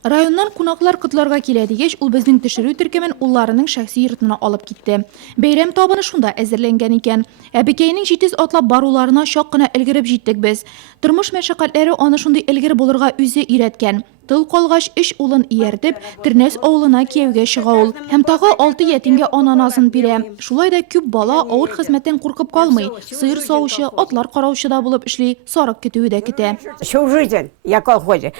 Rayondan qonaqlar qıtlarga keladigeç, ул безнең төшерү төркемен улларының шәхси йортына алып китте. Бәйрәм табыны шунда әзерләнгән икән. Әбекәйнең җитез атлап баруларына чак кына өлгереп җиттек без. Тормыш мәшәкатьләре аны шундый өлгер булырга үзе өйрәткән. Тыл калгач эш улын ияртеп, Тирнәс авылына кияүгә чыга ул. Һәм тагы 6 ятимгә ана назын бирә. Шулай да күп бала авыр хезмәттән куркып калмый. Сыер савучы, атлар караучы да булып эшли, сарык көтүе дә көтә. Всю жизнь я в колхозе.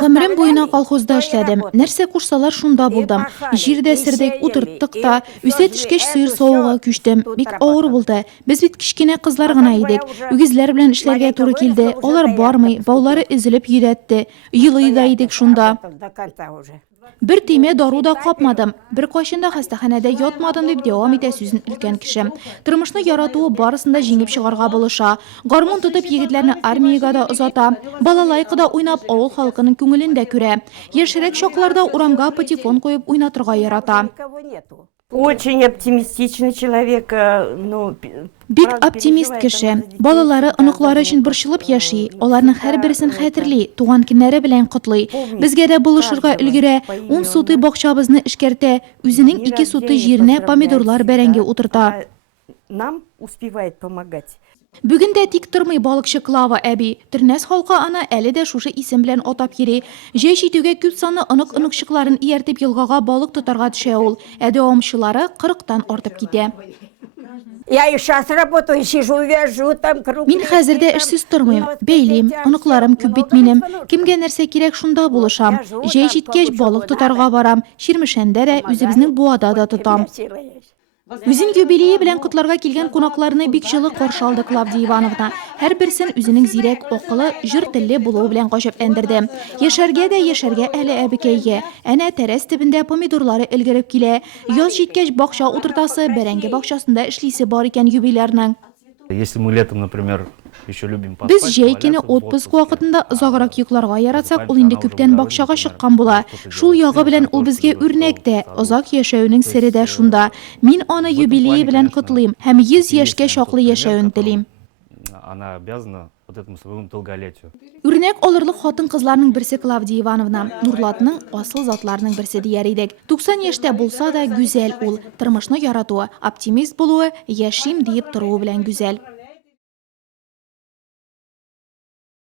Гомерем буена колхозда эшләдем. Нәрсә кушсалар шунда булдым. Җирдә сирдек утырттык та, үсә төшкәч сыер савуга күчтем. Бик авыр булды. Без бит кичкенә кызлар гына идек. Үгезләр белән эшләргә туры килде. Алар бармый, баулары изелеп йөрәтте. Йылый да идек шунда. Bir тиме дару да капмадым. Bir кайчанда хастаханәдә ятмадым дип дәвам итә сүзен өлкән кеше. Тормышны яратуы барысында җиңеп чыгарга булыша. Гармун тотып егетләрне армиягә да озата. Балалайкыда уйнап авыл халкының күңелендә күрә. Яшьрәк чакларда урамга патефон куеп уйнатырга ярата. Очень оптимистичный человек, ну... Бик оптимист кеше. Балалары, оныклары өчен борчылып яши. Аларның һәрберсен хәтерли, туган көннәре белән котлый. Безгә дә булышырга өлгерә. 10 суты бакчабызны эшкәртә. Үзенең 2 суты җиренә помидорлар бәрәңге утырта. Нам успевает помогать. Бүген дә тик тормый балыкчы Клава әби. Тирнәс халкы аны әле дә шушы исем белән атап йөри. Җәй җитүгә күп саны онык-оныкчыкларын ияртеп елгага балык тотарга төшә ул. Ә дәвамчылары 40-тан артып китә. Я и сейчас работаю, сижу, вяжу, там круг. Мин хәзердә эшсез тормыйм, бәйлим, оныкларым күп бит минем. Кемгә нәрсә кирәк шунда булышам. Җәй җиткәч балык тотарга барам. Ширмешәндә дә үзебезнең буада да тотам. Үзен юбилее белән котларга килгән кунакларны бик җылы каршы алды Клавдия Ивановна. Һәрберсен үзенең зирәк, акылы, җыр телле булуы белән гаҗәпләндерде. Яшәргә әле әбекәйгә. Әнә тәрәс төбендә помидорлары өлгереп килә. Яз җиткәч бакча утыртасы, бәрәңге бакчасында эшлисе бар икән юбилярның. Если мы летом, например, еще любим Без җәй көне отпуск вакытында озаграк йокларга яратсак, ул инде күптән бакчага чыккан була. Шул ягы белән ул безгә үрнәк тә, озак яшәүнең сере дә шунда. Мин аны юбилее белән котлыйм һәм 100 яшькә чаклы яшәүен телим. Она обязана вот этому своему долголетию. Үрнәк алырлык хатын-кызларның берсе Клавдия Ивановна, Нурлатның асыл затларының берсе дияр идек. 90 яшьтә булса да гүзәл ул, тормышны яратуы, оптимист булуы, яшим диеп торуы белән гүзәл.